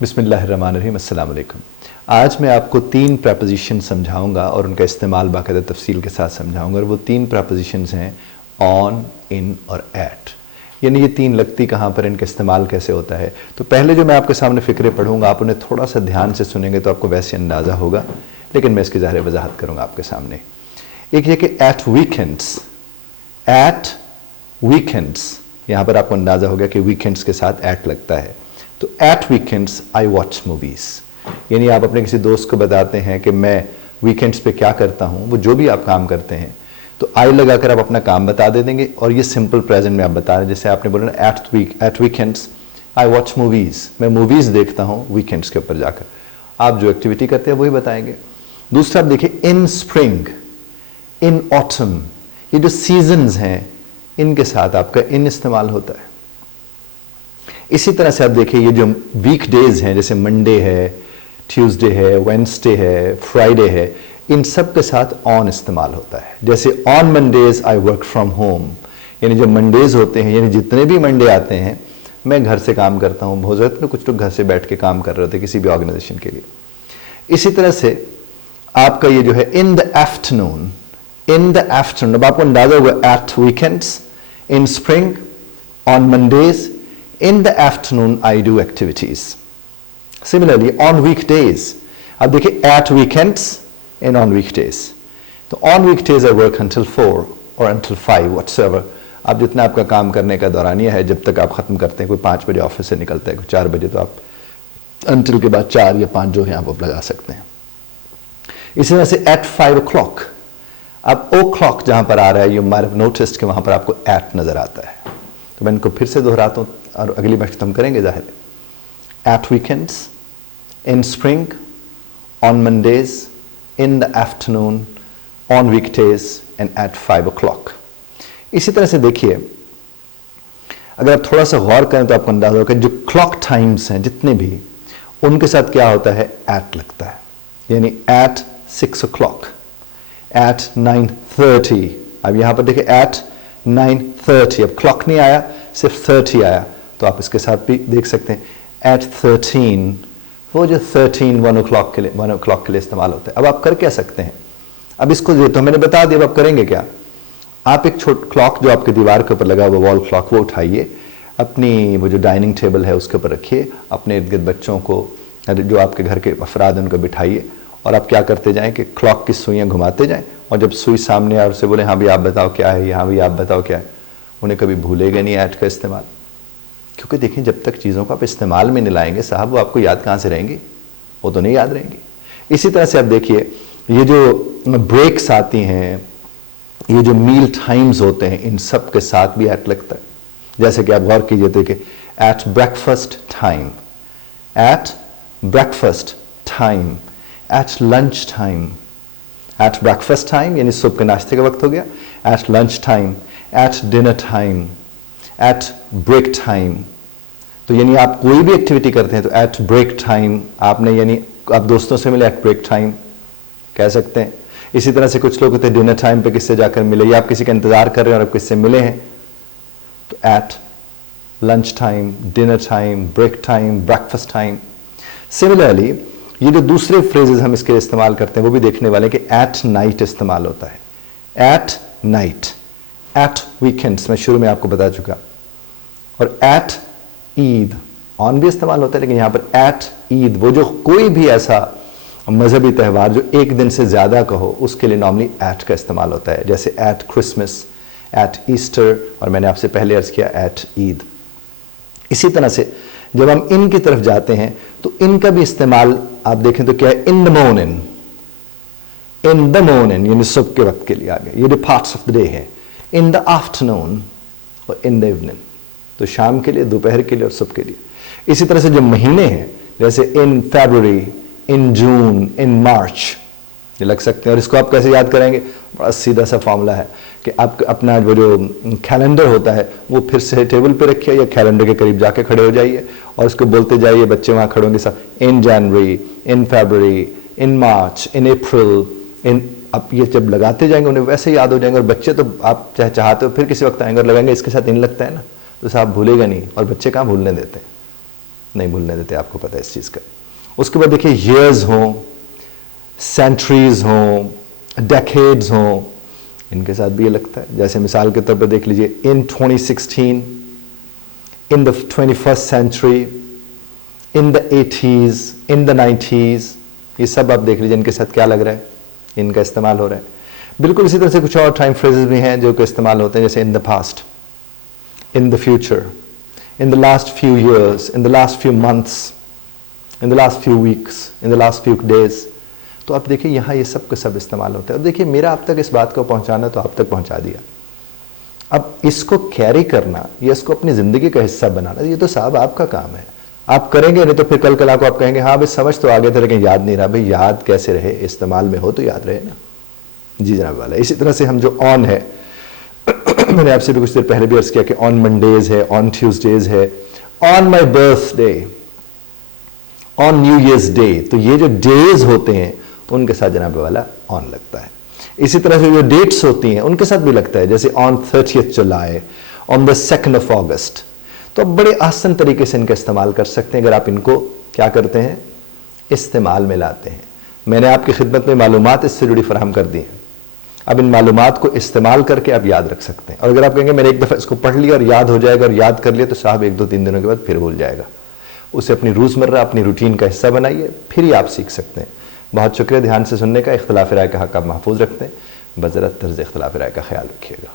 बिस्मिल्लाहिर्रहमानिर्रहीम, अस्सलाम वालेकुम। आज मैं आपको तीन प्रपोजिशन समझाऊंगा और उनका इस्तेमाल बाकायदा तफसील के साथ समझाऊंगा। और वो तीन प्रपोजिशंस हैं ऑन, इन और एट। यानी ये तीन लगती कहाँ पर, इनका इस्तेमाल कैसे होता है। तो पहले जो मैं आपके सामने फ़िक्रे पढ़ूंगा, आप उन्हें थोड़ा सा ध्यान से सुनेंगे तो आपको वैसे अंदाज़ा होगा, लेकिन मैं इसकी ज़ाहिर वजाहत करूँगा आपके सामने। एक ये कि एट वीकेंड्स, एट वीकेंड्स, यहाँ पर आपको अंदाज़ा हो गया कि वीकेंड्स के साथ एट लगता है। तो at weekends I watch movies, यानी आप अपने किसी दोस्त को बताते हैं कि मैं वीकेंड्स पे क्या करता हूँ, वो जो भी आप काम करते हैं, तो आई लगाकर आप अपना काम बता दे देंगे। और ये सिंपल प्रेजेंट में आप बता रहे हैं, जैसे आपने बोला ना at weekends I watch movies, मैं मूवीज़ देखता हूँ वीकेंड्स के ऊपर जाकर। आप जो एक्टिविटी करते हैं वही बताएंगे। दूसरा आप देखिए इन स्प्रिंग, इन ऑटम, ये जो सीजन्स हैं इनके साथ आपका इन इस्तेमाल होता है। इसी तरह से आप देखिए ये जो वीक डेज हैं, जैसे मंडे है, ट्यूसडे है, वेडनेसडे है, फ्राइडे है, इन सब के साथ ऑन इस्तेमाल होता है। जैसे on Mondays I work from home, यानी जो मंडेज होते हैं, यानी जितने भी मंडे आते हैं मैं घर से काम करता हूँ। बहुत ज़रूरत में कुछ लोग घर से बैठ के काम कर रहे होते किसी भी ऑर्गेनाइजेशन के लिए। इसी तरह से आपका ये जो है in the afternoon, in the afternoon, अब आपको अंदाजा होगा at weekends, in spring, on Mondays, in the afternoon I do activities. Similarly on weekdays, अब देखिए at weekends and on weekdays, तो on weekdays I work until 4 or until 5 whatsoever। अब जितना आपका काम करने का दौरानिया है, जब तक आप ख़त्म करते हैं, कोई 5 बजे ऑफिस से निकलता है, कोई 4 बजे, तो आप until के बाद 4 या 5 जो है आप लगा सकते हैं। इसी तरह से at 5 o'clock, अब ओ क्लॉक जहाँ पर आ रहा है, you might have noticed कि वहाँ पर आपको at नज़र आता है। तो मैं इनको फिर से दोहराता हूँ और अगली बार खत्म करेंगे ज़ाहिर है। At weekends, in spring, on Mondays, in the afternoon, on weekdays and at 5 o'clock। इसी तरह से देखिए, अगर आप थोड़ा सा गौर करें तो आपको अंदाजा होगा जो क्लॉक टाइम्स हैं जितने भी, उनके साथ क्या होता है, एट लगता है। यानी एट 6 o'clock, एट 9:30। अब यहाँ पर देखिए एट 9:30, अब क्लॉक नहीं आया, सिर्फ 30 आया, तो आप इसके साथ भी देख सकते हैं एट 13, वो जो 13 1 o'clock के लिए इस्तेमाल होता है। अब आप कर क्या सकते हैं, अब इसको तो मैंने बता दिया, अब आप करेंगे क्या। आप एक छोटा क्लॉक जो आपके दीवार के ऊपर लगा हुआ वॉल क्लॉक, वो उठाइए, अपनी वो जो डाइनिंग टेबल है उसके ऊपर रखिए, अपने इर्द गिर्द बच्चों को, जो आपके घर के अफराद हैं उनको बिठाइए, और आप क्या करते जाएं कि क्लॉक की सुइयाँ घुमाते जाएं, और जब सुई सामने आए उससे बोले हाँ भी आप बताओ क्या है, हाँ भी आप बताओ क्या है। उन्हें कभी भूलेगा नहीं ऐट का इस्तेमाल, क्योंकि देखें जब तक चीज़ों को आप इस्तेमाल में नहीं लाएंगे साहब, वो आपको याद कहाँ से रहेंगी, वो तो नहीं याद रहेंगी। इसी तरह से आप देखिए ये जो ब्रेक्स आती हैं, ये जो मील टाइम्स होते हैं, इन सब के साथ भी एट लगता है। जैसे कि आप गौर कीजिए थे कि at breakfast time, at breakfast time, at lunch time. At breakfast time यानी सुबह के नाश्ते का वक्त हो गया, at lunch time, at dinner time, at break time. तो यानी आप कोई भी एक्टिविटी करते हैं तो एट ब्रेक टाइम आपने, यानी आप दोस्तों से मिले एट ब्रेक टाइम कह सकते हैं। इसी तरह से कुछ लोग होते हैं डिनर टाइम पे किससे जाकर मिले, या आप किसी का इंतजार कर रहे हैं और आप किससे मिले हैं, तो at lunch time, dinner time, break time, breakfast time. Similarly ये जो दूसरे फ्रेजेस हम इसके इस्तेमाल करते हैं वो भी देखने वाले कि एट नाइट इस्तेमाल होता है, एट नाइट, एट वीकेंड्स मैं शुरू में आपको बता चुका, और एट ईद ऑन भी इस्तेमाल होता है, लेकिन यहां पर एट ईद, वो जो कोई भी ऐसा मजहबी त्यौहार जो एक दिन से ज्यादा कहो उसके लिए नॉर्मली एट का इस्तेमाल होता है, जैसे एट क्रिसमस, एट ईस्टर, और मैंने आपसे पहले अर्ज किया एट ईद। इसी तरह से जब हम इन की तरफ जाते हैं तो इनका भी इस्तेमाल आप देखें तो क्या है, in the morning, in the morning यानी सुबह के वक्त के लिए आ गए, ये जो पार्ट्स ऑफ द डे है, इन द आफ्टरनून और इन द इवनिंग, तो शाम के लिए, दोपहर के लिए और सुबह के लिए। इसी तरह से जो महीने हैं, जैसे इन फरवरी, इन जून, इन मार्च, ये लग सकते हैं। और इसको आप कैसे याद करेंगे, बड़ा सीधा सा फॉर्मूला है कि आप अपना वो जो कैलेंडर होता है वो फिर से टेबल पे रखिए या कैलेंडर के करीब जाके खड़े हो जाइए और उसको बोलते जाइए, बच्चे वहाँ खड़े होंगे सब, इन जनवरी, इन फरवरी, इन मार्च, इन अप्रैल, इन, अब ये जब लगाते जाएंगे उन्हें वैसे याद हो जाएंगे। और बच्चे तो आप चाहे चाहते हो फिर किसी वक्त आएंगे और लगाएंगे, इसके साथ इन लगता है ना, तो साहब भूलेगा नहीं, और बच्चे कहाँ भूलने देते हैं, नहीं भूलने देते, आपको पता है इस चीज़ का। उसके बाद देखिए ईयर्स हों, सेंचुरीज हों, डेकेड्स हों, इनके साथ भी ये लगता है। जैसे मिसाल के तौर पर देख लीजिए in 2016, in the 21st century, in the 80s, in the 90s, ये सब आप देख लीजिए इनके साथ क्या लग रहा है, इनका इस्तेमाल हो रहा है। बिल्कुल इसी तरह से कुछ और टाइम फ्रेजेस भी हैं जो कि इस्तेमाल होते हैं, जैसे in the past, in the future, in the last few years, in the last few months, in the last few weeks, in the last few days. तो आप देखिए यहाँ ये सब के सब इस्तेमाल होते हैं। और देखिए मेरा आप तक इस बात को पहुँचाना तो आप तक पहुँचा दिया, अब इसको कैरी करना या इसको अपनी ज़िंदगी का हिस्सा बनाना, ये तो साहब आपका काम है। आप करेंगे, नहीं तो फिर कल को आप कहेंगे हाँ भाई समझ तो आ गया था लेकिन याद नहीं रहा। भाई याद कैसे रहे, इस्तेमाल में हो तो याद रहे ना। जी जनाब वाला। इसी तरह से हम जो ऑन है मैंने आपसे भी कुछ देर पहले भी अर्ज किया कि ऑन मंडेज है, ऑन ट्यूसडेज है, on my birthday, on new years day. तो ये जो डेज होते हैं उनके साथ जनाब वाला ऑन लगता है। इसी तरह से जो डेट्स होती हैं उनके साथ भी लगता है, जैसे on 30th July, on the 2nd of August। तो अब बड़े आसान तरीके से इनका इस्तेमाल कर सकते हैं अगर आप इनको क्या करते हैं, इस्तेमाल में लाते हैं। मैंने आपकी खिदमत में मालूमात इससे जुड़ी फराहम कर दी हैं। अब इन मालूमात को इस्तेमाल करके आप याद रख सकते हैं। और अगर आप कहेंगे मैंने एक दफ़ा इसको पढ़ लिया और याद हो जाएगा और याद कर लिया, तो साहब 1-2-3 दिनों के बाद फिर भूल जाएगा। उसे अपनी रोज़मर्रा अपनी रूटीन का हिस्सा बनाइए, फिर ही आप सीख सकते हैं। बहुत शुक्रिया ध्यान से सुनने का। इख्तिलाफ राय का हक आप महफूज रखते हैं, बज़रत तर्ज़ इख्तिलाफ राय का ख्याल रखिएगा।